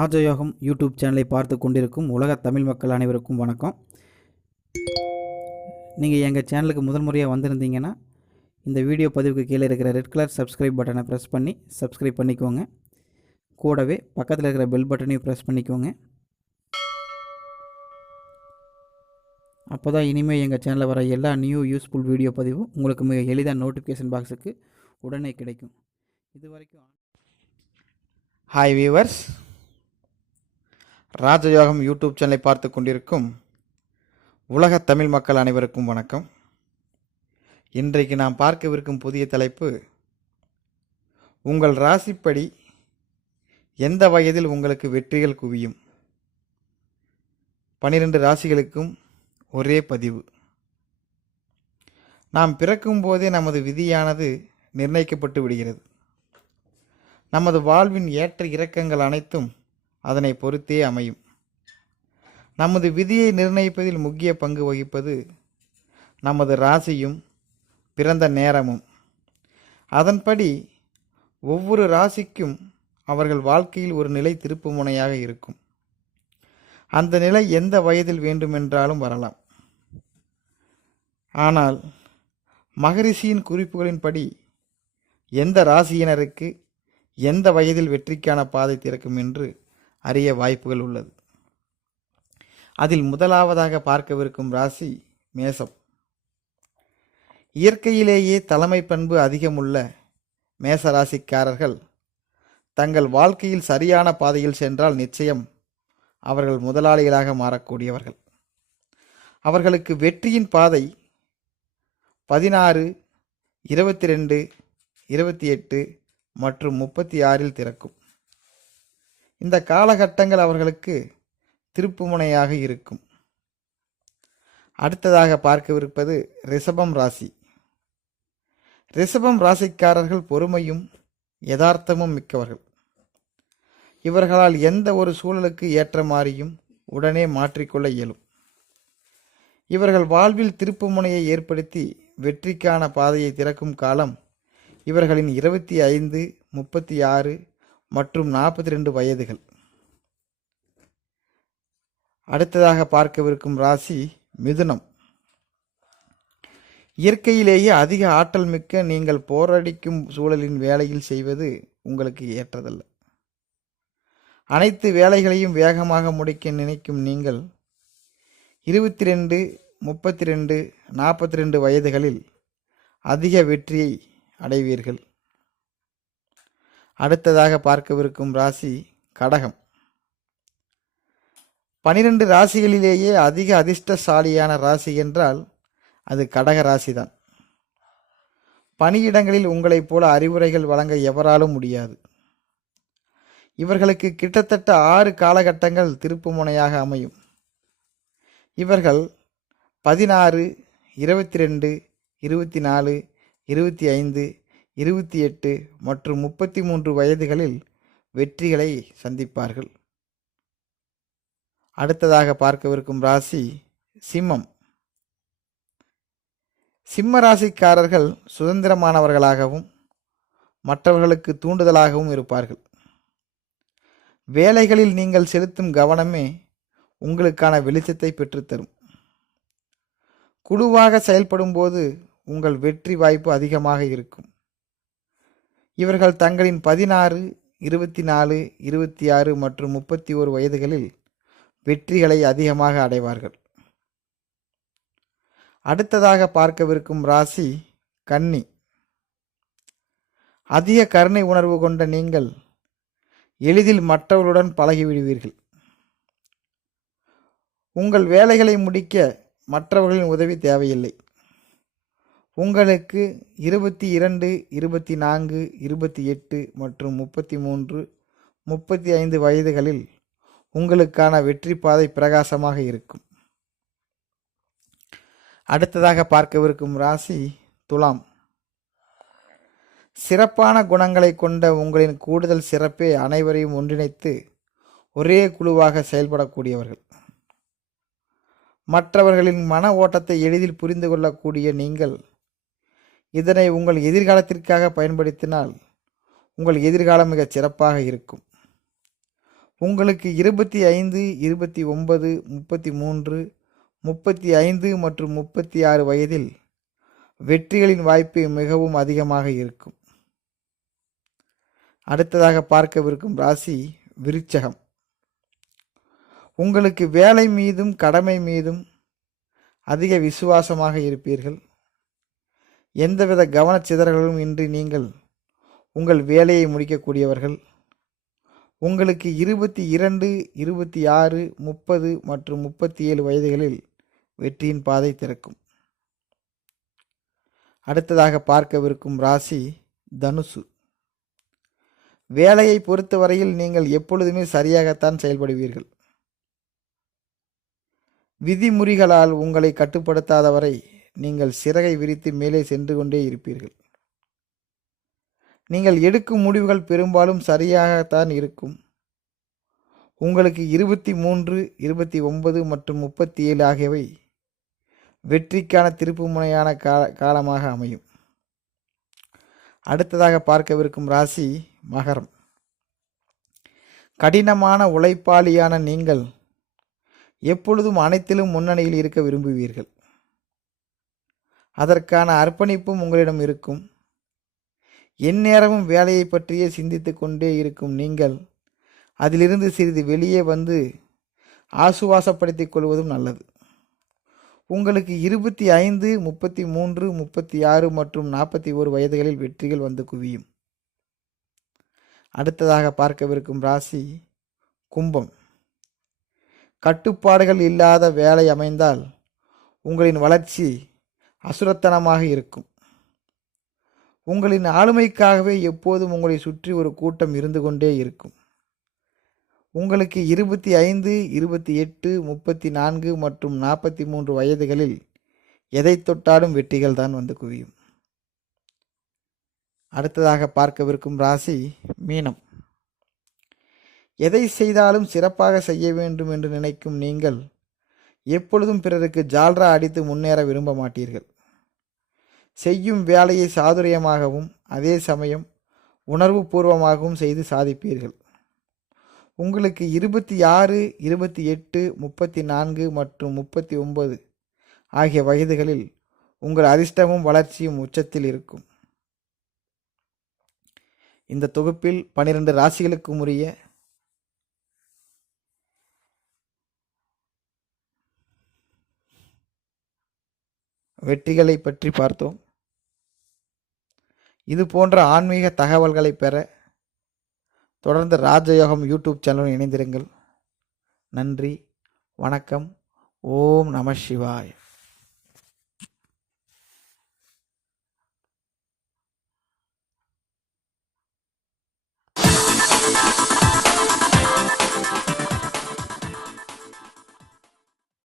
ராஜயோகம் யூடியூப் சேனலை பார்த்து கொண்டிருக்கும் உலக தமிழ் மக்கள் அனைவருக்கும் வணக்கம். நீங்கள் எங்கள் சேனலுக்கு முதல் முறையாக வந்திருந்தீங்கன்னா இந்த வீடியோ பதிவுக்கு கீழே இருக்கிற ரெட் கலர் சப்ஸ்கிரைப் பட்டனை ப்ரெஸ் பண்ணி சப்ஸ்கிரைப் பண்ணிக்கோங்க. கூடவே பக்கத்தில் இருக்கிற பெல் பட்டனையும் ப்ரெஸ் பண்ணிக்கோங்க. அப்போ தான் இனிமேல் எங்கள் சேனலில் வர எல்லா நியூ யூஸ்ஃபுல் வீடியோ பதிவும் உங்களுக்கு மிக எளிதாக நோட்டிஃபிகேஷன் பாக்ஸுக்கு உடனே கிடைக்கும். இது வரைக்கும் ஹாய் வியூவர்ஸ், ராஜயோகம் யூடியூப் சேனலை பார்த்து கொண்டிருக்கும் உலக தமிழ் மக்கள் அனைவருக்கும் வணக்கம். இன்றைக்கு நாம் பார்க்கவிருக்கும் புதிய தலைப்பு, உங்கள் ராசிப்படி எந்த வயதில் உங்களுக்கு வெற்றிகள் குவியும். 12 ராசிகளுக்கும் ஒரே பதிவு. நாம் பிறக்கும் போதே நமது விதியானது நிர்ணயிக்கப்பட்டு விடுகிறது. நமது வாழ்வின் ஏற்ற இறக்கங்கள் அனைத்தும் அதனை பொறுத்தே அமையும். நமது விதியை நிர்ணயிப்பதில் முக்கிய பங்கு வகிப்பது நமது ராசியும் பிறந்த நேரமும். அதன்படி ஒவ்வொரு ராசிக்கும் அவர்கள் வாழ்க்கையில் ஒரு நிலை திருப்பு முனையாக இருக்கும். அந்த நிலை எந்த வயதில் வேண்டுமென்றாலும் வரலாம். ஆனால் மகரிஷியின் குறிப்புகளின்படி எந்த ராசியினருக்கு எந்த வயதில் வெற்றிக்கான பாதை திறக்கும் என்று அறிய வாய்ப்புகள் உள்ளது. அதில் முதலாவதாக பார்க்கவிருக்கும் ராசி மேசம். இயற்கையிலேயே தலைமை பண்பு அதிகமுள்ள மேச ராசிக்காரர்கள் தங்கள் வாழ்க்கையில் சரியான பாதையில் சென்றால் நிச்சயம் அவர்கள் முதலாளிகளாக மாறக்கூடியவர்கள். அவர்களுக்கு வெற்றியின் பாதை 16, 22, 28 மற்றும் 36 திறக்கும். இந்த காலகட்டங்கள் அவர்களுக்கு திருப்புமுனையாக இருக்கும். அடுத்ததாக பார்க்கவிருப்பது ரிஷபம் ராசி. ரிஷபம் ராசிக்காரர்கள் பொறுமையும் யதார்த்தமும் மிக்கவர்கள். இவர்களால் எந்த ஒரு சூழலுக்கு ஏற்ற மாறியும் உடனே மாற்றிக்கொள்ள இயலும். இவர்கள் வாழ்வில் திருப்புமுனையை ஏற்படுத்தி வெற்றிக்கான பாதையை திறக்கும் காலம் இவர்களின் 25, 36 மற்றும் 42 வயதுகள். அடுத்ததாக பார்க்கவிருக்கும் ராசி மிதுனம். இயற்கையிலேயே அதிக ஆற்றல் மிக்க நீங்கள் போராடிக்கும் சூழலின் வேலையில் செய்வது உங்களுக்கு ஏற்றதல்ல. அனைத்து வேலைகளையும் வேகமாக முடிக்க நினைக்கும் நீங்கள் 22, 32, 42 வயதுகளில் அதிக வெற்றியை அடைவீர்கள். அடுத்ததாக பார்க்கவிருக்கும் ராசி கடகம். 12 ராசிகளிலேயே அதிக அதிர்ஷ்டசாலியான ராசி என்றால் அது கடக ராசிதான். பணியிடங்களில் உங்களைப் போல அறிவுரைகள் வழங்க எவராலும் முடியாது. இவர்களுக்கு கிட்டத்தட்ட 6 காலகட்டங்கள் திருப்பு முனையாக அமையும். இவர்கள் 16, 22, 24, 25, 28 மற்றும் 33 வயதுகளில் வெற்றிகளை சந்திப்பார்கள். அடுத்ததாக பார்க்கவிருக்கும் ராசி சிம்மம். சிம்ம ராசிக்காரர்கள் சுதந்திரமானவர்களாகவும் மற்றவர்களுக்கு தூண்டுதலாகவும் இருப்பார்கள். வேலைகளில் நீங்கள் செலுத்தும் கவனமே உங்களுக்கான வெளிச்சத்தை பெற்றுத்தரும். குழுவாக செயல்படும் போது உங்கள் வெற்றி வாய்ப்பு அதிகமாக இருக்கும். இவர்கள் தங்களின் 16, 24, 26 மற்றும் 31 வயதுகளில் வெற்றிகளை அதிகமாக அடைவார்கள். அடுத்ததாக பார்க்கவிருக்கும் ராசி கன்னி. அதிக கருணை உணர்வு கொண்ட நீங்கள் எளிதில் மற்றவர்களுடன் பழகிவிடுவீர்கள். உங்கள் வேலைகளை முடிக்க மற்றவர்களின் உதவி தேவையில்லை. உங்களுக்கு 22, 24, 28 மற்றும் 33, 35 வயதுகளில் உங்களுக்கான வெற்றி பாதை பிரகாசமாக இருக்கும். அடுத்ததாக பார்க்கவிருக்கும் ராசி துலாம். சிறப்பான குணங்களை கொண்ட உங்களின் கூடுதல் சிறப்பே அனைவரையும் ஒன்றிணைத்து ஒரே குழுவாக செயல்படக்கூடியவர்கள். மற்றவர்களின் மன ஓட்டத்தை எளிதில் புரிந்து கொள்ளக்கூடிய நீங்கள் இதனை உங்கள் எதிர்காலத்திற்காக பயன்படுத்தினால் உங்கள் எதிர்காலம் மிகச் சிறப்பாக இருக்கும். உங்களுக்கு 25, 29, 33, 35 மற்றும் 36 வயதில் வெற்றிகளின் வாய்ப்பு மிகவும் அதிகமாக இருக்கும். அடுத்ததாக பார்க்கவிருக்கும் ராசி விருச்சகம். உங்களுக்கு வேலை மீதும் கடமை மீதும் அதிக விசுவாசமாக இருப்பீர்கள். எந்தவித கவனச்சிதறல்களும் இன்றி நீங்கள் உங்கள் வேலையை முடிக்கக்கூடியவர்கள். உங்களுக்கு 22, 26, 30 மற்றும் 37 வயதுகளில் வெற்றியின் பாதை திறக்கும். அடுத்ததாக பார்க்கவிருக்கும் ராசி தனுசு. வேலையை பொறுத்தவரையில் நீங்கள் எப்பொழுதுமே சரியாகத்தான் செயல்படுவீர்கள். விதிமுறைகளால் உங்களை கட்டுப்படுத்தாதவரை நீங்கள் சிறகை விரித்து மேலே சென்று கொண்டே இருப்பீர்கள். நீங்கள் எடுக்கும் முடிவுகள் பெரும்பாலும் சரியாகத்தான் இருக்கும். உங்களுக்கு 23, 29 மற்றும் 37 ஆகியவை வெற்றிக்கான திருப்புமுனையான காலமாக அமையும். அடுத்ததாக பார்க்கவிருக்கும் ராசி மகரம். கடினமான உழைப்பாளியான நீங்கள் எப்பொழுதும் அனைத்திலும் முன்னணியில் இருக்க விரும்புவீர்கள். அதற்கான அர்ப்பணிப்பும் உங்களிடம் இருக்கும். எந்நேரமும் வேலையை பற்றியே சிந்தித்து கொண்டே இருக்கும் நீங்கள் அதிலிருந்து சிறிது வெளியே வந்து ஆசுவாசப்படுத்திக் கொள்வதும் நல்லது. உங்களுக்கு 25, 33, 36 மற்றும் 41 வயதுகளில் வெற்றிகள் வந்து குவியும். அடுத்ததாக பார்க்கவிருக்கும் ராசி கும்பம். கட்டுப்பாடுகள் இல்லாத வேலை அமைந்தால் உங்களின் வளர்ச்சி அசுரத்தனமாக இருக்கும். உங்களின் ஆளுமைக்காகவே எப்போதும் உங்களை சுற்றி ஒரு கூட்டம் இருந்து கொண்டே இருக்கும். உங்களுக்கு 25, 28, 34 மற்றும் 43 வயதுகளில் எதை தொட்டாலும் வெற்றிகள் தான் வந்து குவியும். அடுத்ததாக பார்க்கவிருக்கும் ராசி மீனம். எதை செய்தாலும் சிறப்பாக செய்ய வேண்டும் என்று நினைக்கும் நீங்கள் எப்பொழுதும் பிறருக்கு ஜால்ரா அடித்து முன்னேற விரும்ப மாட்டீர்கள். செய்யும் வேலையை சாதுரியமாகவும் அதே சமயம் உணர்வு பூர்வமாகவும் செய்து சாதிப்பீர்கள். உங்களுக்கு 26, 28, 34 மற்றும் 39 ஆகிய வயதுகளில் உங்கள் அதிர்ஷ்டமும் வளர்ச்சியும் உச்சத்தில் இருக்கும். இந்த தொகுப்பில் 12 ராசிகளுக்கும் உரிய வெற்றிகளை பற்றி பார்த்தோம். இது போன்ற ஆன்மீக தகவல்களை பெற தொடர்ந்து ராஜயோகம் யூடியூப் சேனலுடன் இணைந்திருங்கள். நன்றி, வணக்கம். ஓம் நம சிவாய.